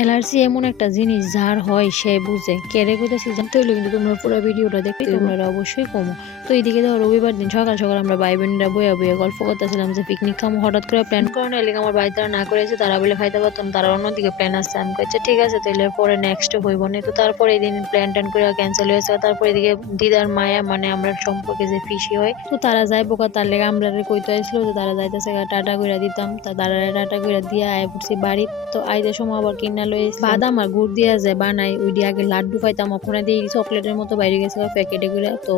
Allergy এমন একটা জিনিস যার হয় সে বুঝে কেড়ে কইতেছি জানতে হইলে কিন্তু তোমরা পুরো ভিডিওটা দেখতে তোমরা অবশ্যই কমো। তো এইদিকে ধরো রবিবার দিন সকাল সকাল আমরা ভাই বোনেরা বইয়া বইয়া গল্প করতেছিলাম যে পিকনিক খামো, হঠাৎ করে প্ল্যান করানো এলাকা আমার বাড়ি তারা না করেছে, তারা বলে খাইতে পারতাম, তারা অন্যদিকে প্ল্যান আসছে। আমি কইছে ঠিক আছে তাহলে পরে নেক্সট হইব না। তো তারপরে এই দিন প্ল্যান ট্যান করে ক্যান্সেল হয়েছে। তারপরে এদিকে দিদার মায়া মানে আমরা সম্পর্কে যে পিসি হয়, তো তারা যাই বোকা তার লেগে আমরা কইতে আসলো যে তারা যাইতেছে টাটা কইরা দিতাম, তা তারা টাটা কইরা দিয়া আয় পড়ছি বাড়ি। তো আইতে সময় আবার কিনা লই বাদাম আর গুড় দিয়া যায় বানাই, ওই দিয়ে আগে লাড্ডু খাইতাম, ওখানে দিয়ে চকলেটের মতো বাইরে গেছে প্যাকেটে করে। তো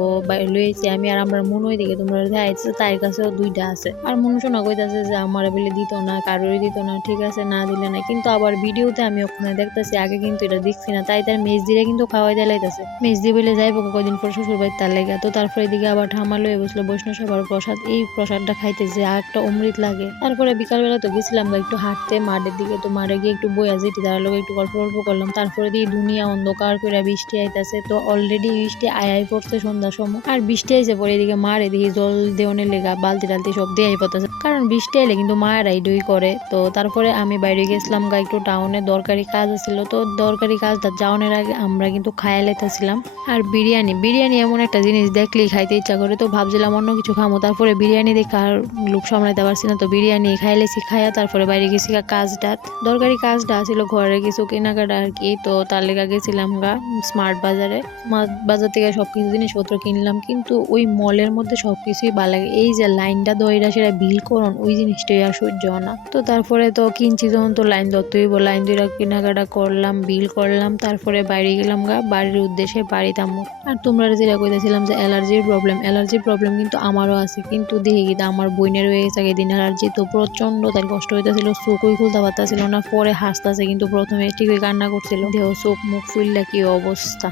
লইছি আমি আর আমরা মনে ওই দিকে তোমরা আইছে তার কাছেও দুইটা আছে। আর মনে শোনা কইতাছে যে আমার বলে দিত না, কারোরই দিত না, ঠিক আছে না দিলে না। কিন্তু আবার ভিডিওতে আমি ওখানে দেখতেছি আগে কিন্তু এটা দেখছি না, তাই তার মেজ দিয়ে কিন্তু খাওয়াই দিলাইতেছে। মেজ দিয়ে বলে যাইবো কদিন পর শ্বশুর বাড়ির তার লেগে। তো তারপরে এদিকে আবার ঠামা লয়ে বসলো বৈষ্ণব সবার প্রসাদ, এই প্রসাদটা খাইতে যে আর একটা অমৃত লাগে। তারপরে বিকালবেলা তো গেছিলাম একটু হাঁটতে মাঠের দিকে, তো মাঠে গিয়ে একটু বইয়া যেটি তার লোক একটু গল্প গল্প করলাম। তারপরে দিয়ে দুনিয়া অন্ধকার করে বৃষ্টি আইতাছে, তো অলরেডি বৃষ্টি আয় পড়ছে সন্ধ্যার সময়। আর বৃষ্টি আইসে পরে এদিকে মার এদিকে জল দেওয়ানের লেগা বালতি টালতি সব দিয়ে পড়তেছে, কারণ বৃষ্টি এলে কিন্তু মায়েরাই ডই করে। তো তারপরে আমি বাইরে গেছিলাম গা একটু টাউনে, দরকারি কাজ ছিল। তো দরকারি কাজটা যাওয়ানোর আগে আমরা কিন্তু খাইয়া লেতেছিলাম। আর বিরিয়ানি বিরিয়ানি এমন একটা জিনিস দেখলেই খাইতে ইচ্ছা করে, তো ভাবছিলাম অন্য কিছু খামো, তারপরে বিরিয়ানি দেখে আর লোভ সামলাইতে পারছি না, তো বিরিয়ানি খাইলেছি। খাইয়া তারপরে বাইরে গেছি কাজটা দরকারি কাজটা ছিল ঘরে কিছু কেনাকাটা আর কি। তো তার লেগে গেছিলাম গা স্মার্ট বাজারে, স্মার্ট বাজার থেকে সবকিছু জিনিসপত্র কিনলাম। কিন্তু ওই মলের মধ্যে সবকিছুই ভালো লাগে, এই যে লাইনটা দইরা সেটা বিল করুন ওই জিনিসটাই আর সহ্য না। তো তারপরে তো কিনছি যখন তো লাইন ধরতেই লাইন ধরে কেনাকাটা করলাম, বিল করলাম, তারপরে বাইরে গেলাম গা বাড়ির উদ্দেশ্যে বাড়িতে আম্মু। আর তোমরা যেটা কইতেছিলাম যে অ্যালার্জির প্রবলেম কিন্তু আমারও আছে, কিন্তু দেখি কিন্তু আমার বোনের হয়ে গেছে এদিন অ্যালার্জি, তো প্রচন্ড তার কষ্ট হইতেছিল, চোখই খুলতে পারতেছিল না। পরে হাসতেছে কিন্তু প্রথমে ঠিকই কান্না করছিল, দেহ চোখ মুখ ফুললে কি অবস্থা।